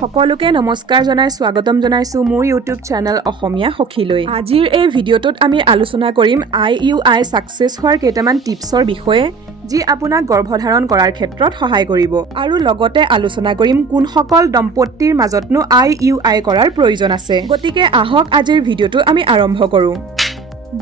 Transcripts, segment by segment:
সকলোকে নমস্কাৰ জনাই স্বাগতম জনাইছো মোৰ ইউটিউব চেনেল অসমীয়া সখীলৈ। আজিৰ এই ভিডিঅ'টোত আমি আলোচনা কৰিম IUI সাকসেস হোৱাৰ কেইটামান টিপছৰ বিষয়ে যি আপোনাক গৰ্ভধাৰণ কৰাৰ ক্ষেত্ৰত সহায় কৰিব আৰু লগতে আলোচনা কৰিম কোনসকল দম্পতিৰ মাজতনো IUI কৰাৰ প্ৰয়োজন আছে। গতিকে আহক আজিৰ ভিডিঅ'টো আমি আৰম্ভ কৰো।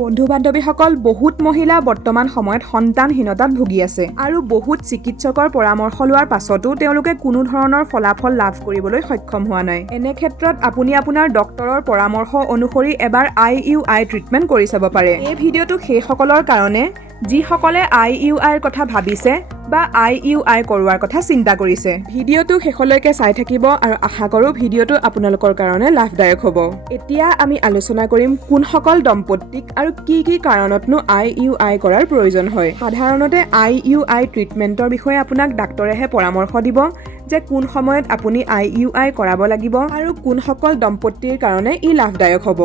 বন্ধু বান্ধৱীসকল, বহুত মহিলা বৰ্তমান সময়ত সন্তানহীনতাত ভুগি আছে আৰু বহুত চিকিৎসকৰ পৰামৰ্শ লোৱাৰ পাছতো তেওঁলোকে কোনো ধৰণৰ ফলাফল লাভ কৰিবলৈ সক্ষম হোৱা নাই। এনে ক্ষেত্ৰত আপুনি আপোনাৰ ডক্তৰৰ পৰামৰ্শ অনুসৰি এবাৰ IUI ট্ৰিটমেণ্ট কৰি চাব পাৰে। এই ভিডিঅ'টো সেইসকলৰ কাৰণে যিসকলে IUIৰ কথা ভাবিছে বা IUI কৰোৱাৰ কথা চিন্তা কৰিছে। ভিডিঅ'টো শেষলৈকে চাই থাকিব আৰু আশা কৰোঁ ভিডিঅ'টো আপোনালোকৰ কাৰণে লাভদায়ক হ'ব। এতিয়া আমি আলোচনা কৰিম কোনসকল দম্পতিক আৰু কি কি কাৰণতনো IUI কৰাৰ প্ৰয়োজন হয়। সাধাৰণতে IUI ট্ৰিটমেণ্টৰ বিষয়ে আপোনাক ডাক্তৰেহে পৰামৰ্শ দিব যে কোন সময়ত আপুনি IUI কৰাব লাগিব আৰু কোনসকল দম্পতিৰ কাৰণে ই লাভদায়ক হ'ব।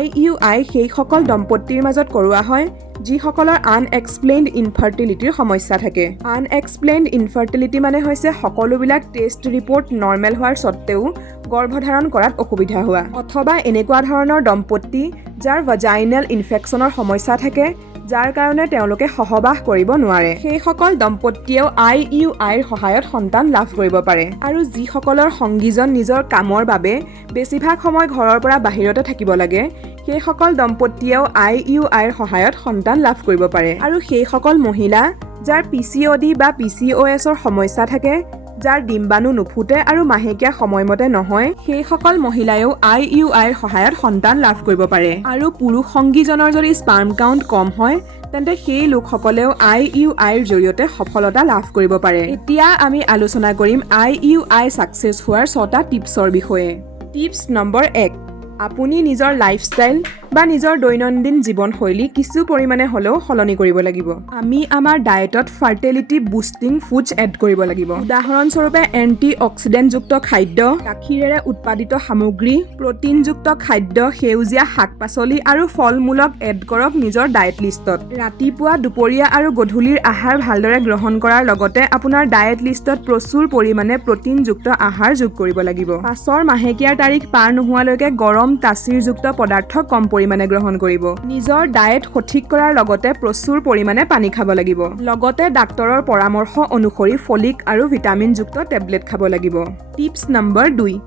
IUI সেইসকল দম্পতিৰ মাজত কৰোৱা হয় যিসকলৰ আনএক্সপ্লেইনড ইনফাৰ্টিলিটিৰ সমস্যা থাকে। আনএক্সপ্লেইনড ইনফাৰ্টিলিটি মানে হৈছে সকলোবিলাক টেষ্ট ৰিপৰ্ট নৰ্মেল হোৱাৰ স্বত্তেও গৰ্ভধাৰণ কৰাত অসুবিধা হোৱা, অথবা এনেকুৱা ধৰণৰ দম্পতি যাৰ ভাজাইনেল ইনফেকশ্যনৰ সমস্যা থাকে যাৰ কাৰণে তেওঁলোকে সহবাস কৰিব নোৱাৰে। সেইসকল দম্পতিয়েও IUIৰ সহায়ত সন্তান লাভ কৰিব পাৰে। আৰু যিসকলৰ সংগীজন নিজৰ কামৰ বাবে বেছিভাগ সময় ঘৰৰ পৰা বাহিৰতে থাকিব লাগে সেইসকল দম্পতিয়েও IUIৰ সহায়ত সন্তান লাভ কৰিব পাৰে। আৰু সেইসকল মহিলা যাৰ PCOD বা PCOSৰ সমস্যা থাকে, যাৰ ডিম্বাণু নুফুটে আৰু মাহেকীয়া সময়মতে নহয়, সেইসকল মহিলায়েও IUIৰ সহায়ত সন্তান লাভ কৰিব পাৰে। আৰু পুৰুষ সংগীজনৰ যদি স্পাৰ্ম কাউণ্ট কম হয় তেন্তে সেই লোকসকলেও IUIৰ জৰিয়তে সফলতা লাভ কৰিব পাৰে। এতিয়া আমি আলোচনা কৰিম IUI সাকসেস হোৱাৰ 6টা টিপছৰ বিষয়ে। টিপছ নম্বৰ 1, আপুনি নিজৰ লাইফষ্টাইল বা নিজৰ দৈনন্দিন জীৱনশৈলী কিছু পৰিমাণে হ'লেও সলনি কৰিব লাগিব। আমি আমাৰ ডায়েটত ফাৰ্টিলিটি বুষ্টিং ফুডছ এড কৰিব লাগিব। উদাহৰণস্বৰূপে এণ্টি অক্সিডেণ্টযুক্ত খাদ্য, গাখীৰেৰে উৎপাদিত সামগ্ৰী, প্ৰটিনযুক্ত খাদ্য, সেউজীয়া শাক পাচলি আৰু ফল মূলক এড কৰক নিজৰ ডায়েট লিষ্টত। ৰাতিপুৱা, দুপৰীয়া আৰু গধূলিৰ আহাৰ ভালদৰে গ্ৰহণ কৰাৰ লগতে আপোনাৰ ডায়েট লিষ্টত প্ৰচুৰ পৰিমাণে প্ৰটিনযুক্ত আহাৰ যোগ কৰিব লাগিব। পাছৰ মাহেকীয়াৰ তাৰিখ পাৰ নোহোৱালৈকে গৰম তাচিৰযুক্ত পদাৰ্থ কম পৰিমাণে গ্ৰহণ কৰিব। নিজৰ ডায়েট সঠিক কৰাৰ লগতে প্ৰচুৰ পৰিমাণে পানী খাব লাগিব। লগতে ডাক্তৰৰ পৰামৰ্শ অনুসৰি ফলিক আৰু ভিটামিনযুক্ত টেবলেট খাব লাগিব। টিপছ নম্বৰ 2,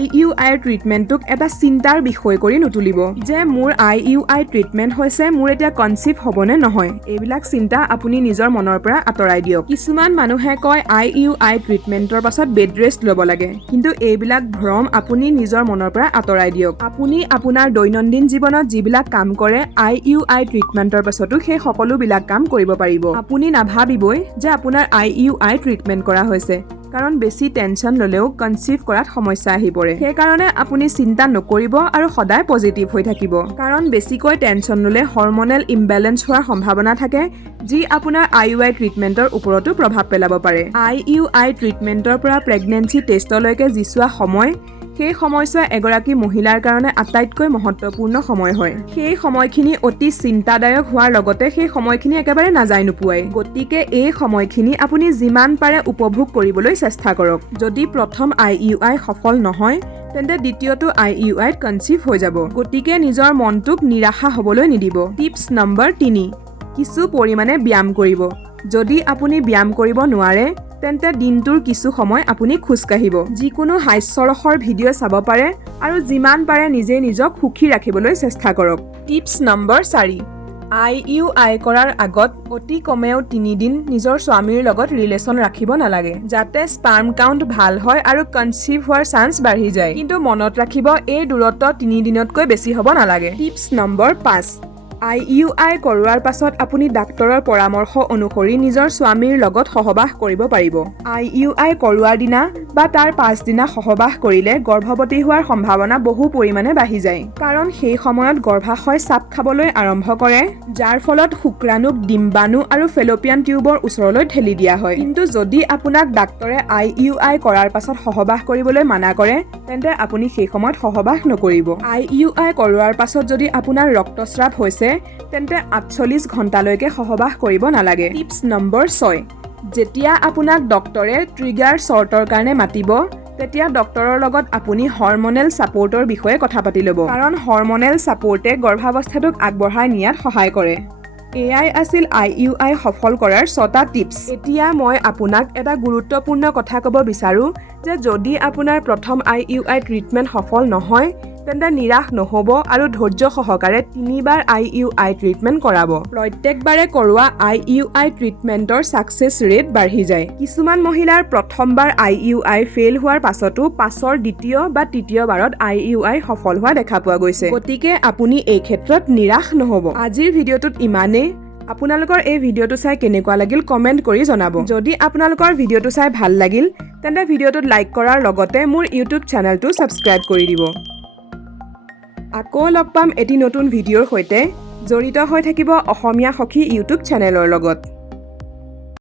IUIৰ ট্ৰিটমেণ্টটোক এটা চিন্তাৰ বিষয় কৰি নুতুলিব যে মোৰ IUI ট্ৰিটমেণ্ট হৈছে, মোৰ এতিয়া কনচিভ হ'বনে নহয়। এইবিলাক চিন্তা আপুনি নিজৰ মনৰ পৰা আঁতৰাই দিয়ক। কিছুমান মানুহে কয় IUI ট্ৰিটমেণ্টৰ পাছত বেড ৰেষ্ট ল'ব লাগে, কিন্তু এইবিলাক ভ্ৰম আপুনি নিজৰ মনৰ পৰা আঁতৰাই দিয়ক। আপুনি আপোনাৰ দৈনন্দিন জীৱনত যিবিলাক কাম কৰে IUI ট্ৰিটমেণ্টৰ পাছতো সেই সকলোবিলাক কাম কৰিব পাৰিব। আপুনি নাভাবিবই যে আপোনাৰ IUI ট্ৰিটমেণ্ট কৰা হৈছে, কাৰণ বেছি টেনচন ল'লেও কনচিভ কৰাত সমস্যা আহি পৰে। সেইকাৰণে আপুনি চিন্তা নকৰিব আৰু সদায় পজিটিভ হৈ থাকিব, কাৰণ বেছিকৈ টেনচন ল'লে হৰমনেল ইমবেলেঞ্চ হোৱাৰ সম্ভাৱনা থাকে যি আপোনাৰ IUI ট্ৰিটমেণ্টৰ ওপৰতো প্ৰভাৱ পেলাব পাৰে। IUI ট্ৰিটমেণ্টৰ পৰা প্ৰেগনেঞ্চি টেষ্টলৈকে যিছোৱা সময়, সেই সময়ছোৱা এগৰাকী মহিলাৰ কাৰণে আটাইতকৈ মহত্বপূৰ্ণ সময় হয়। সেই সময়খিনি অতি চিন্তাদায়ক হোৱাৰ লগতে সেই সময়খিনি একেবাৰে নাযায় নোপোৱাই। গতিকে এই সময়খিনি আপুনি যিমান পাৰে উপভোগ কৰিবলৈ চেষ্টা কৰক। যদি প্ৰথম IUI সফল নহয় তেন্তে দ্বিতীয়টো IUIত কনচিভ হৈ যাব। গতিকে নিজৰ মনটোক নিৰাশা হ'বলৈ নিদিব। টিপছ নম্বৰ 3, কিছু পৰিমাণে ব্যায়াম কৰিব। যদি আপুনি ব্যায়াম কৰিব নোৱাৰে তেন্তে দিনটোৰ কিছু সময় আপুনি খোজকাঢ়িব। যিকোনো হাস্যৰসৰ ভিডিঅ' চাব পাৰে আৰু যিমান পাৰে নিজে নিজক সুখী ৰাখিবলৈ চেষ্টা কৰক। টিপছ নম্বৰ 4, IUI কৰাৰ আগত অতি কমেও 3 দিন নিজৰ স্বামীৰ লগত ৰিলেশ্যন ৰাখিব নালাগে, যাতে স্পাৰ্ম কাউণ্ট ভাল হয় আৰু কনচিভ হোৱাৰ চান্স বাঢ়ি যায়। কিন্তু মনত ৰাখিব এই দূৰত্ব 3 দিনতকৈ বেছি হ'ব নালাগে। টিপছ নম্বৰ 5, IUI কৰোৱাৰ পাছত আপুনি ডাক্তৰৰ পৰামৰ্শ অনুসৰি নিজৰ স্বামীৰ লগত সহবাস কৰিব পাৰিব। IUI কৰোৱাৰ দিনা বা তাৰ পাছদিনা সহবাস কৰিলে গৰ্ভৱতী হোৱাৰ সম্ভাৱনা বহু পৰিমাণে বাঢ়ি যায়, কাৰণ সেই সময়ত গৰ্ভাশয় চাপ খাবলৈ আৰম্ভ কৰে, যাৰ ফলত শুক্ৰাণুক ডিম্বাণু আৰু ফেলোপিয়ান টিউবৰ ওচৰলৈ ঠেলি দিয়া হয়। কিন্তু যদি আপোনাক ডাক্তৰে IUI কৰাৰ পাছত সহবাস কৰিবলৈ মানা কৰে তেন্তে আপুনি সেই সময়ত সহবাস নকৰিব। IUI কৰোৱাৰ পাছত যদি আপোনাৰ ৰক্তস্ৰাৱ হৈছে তেন্তে 48 ঘণ্টালৈকে সহবাস কৰিব নালাগে। টিপছ নম্বৰ 6, যেতিয়া আপোনাক ডক্তৰে ট্ৰিগাৰ শ্বৰ্টৰ কাৰণে মাতিব তেতিয়া ডক্টৰৰ লগত আপুনি হৰমনেল ছাপোৰ্টৰ বিষয়ে কথা পাতি ল'ব কাৰণ হৰমনেল ছাপোৰ্টে গৰ্ভাৱস্থাটোক আগবঢ়াই নিয়াত সহায় কৰে এয়াই আছিল IUI সফল কৰাৰ 6টা টিপছ এতিয়া মই আপোনাক এটা গুৰুত্বপূৰ্ণ কথা ক'ব বিচাৰো যে যদি আপোনাৰ প্ৰথম IUI ট্ৰিটমেণ্ট সফল নহয় তেন্তে নিৰাশ নহ'ব আৰু ধৈৰ্য সহকাৰে 3বাৰ IUI ট্ৰিটমেণ্ট কৰাব প্ৰত্যেকবাৰে কৰোৱা IUI ট্ৰিটমেণ্টৰ সাকসেছ ৰেট বাঢ়ি যায় কিছুমান মহিলাৰ প্ৰথমবাৰ IUI ফেইল হোৱাৰ পাছতো পাছৰ দ্বিতীয় বা তৃতীয় বাৰত IUI সফল হোৱা দেখা পোৱা গৈছে গতিকে আপুনি এই ক্ষেত্ৰত নিৰাশ নহ'ব আজিৰ ভিডিঅ'টোত ইমানেই আপোনালোকৰ এই ভিডিঅ'টো চাই কেনেকুৱা লাগিল কমেন্ট কৰি জনাব যদি আপোনালোকৰ ভিডিঅ'টো চাই ভাল লাগিল তেন্তে ভিডিঅ'টোত লাইক কৰাৰ লগতে মোৰ ইউটিউব চেনেলটো সাবস্ক্ৰাইব কৰি দিব আকৌ লগ পাম এটি নতুন ভিডিঅ'ৰ সৈতে জড়িত হৈ থাকিব অসমীয়া সখী ইউটিউব চেনেলৰ লগত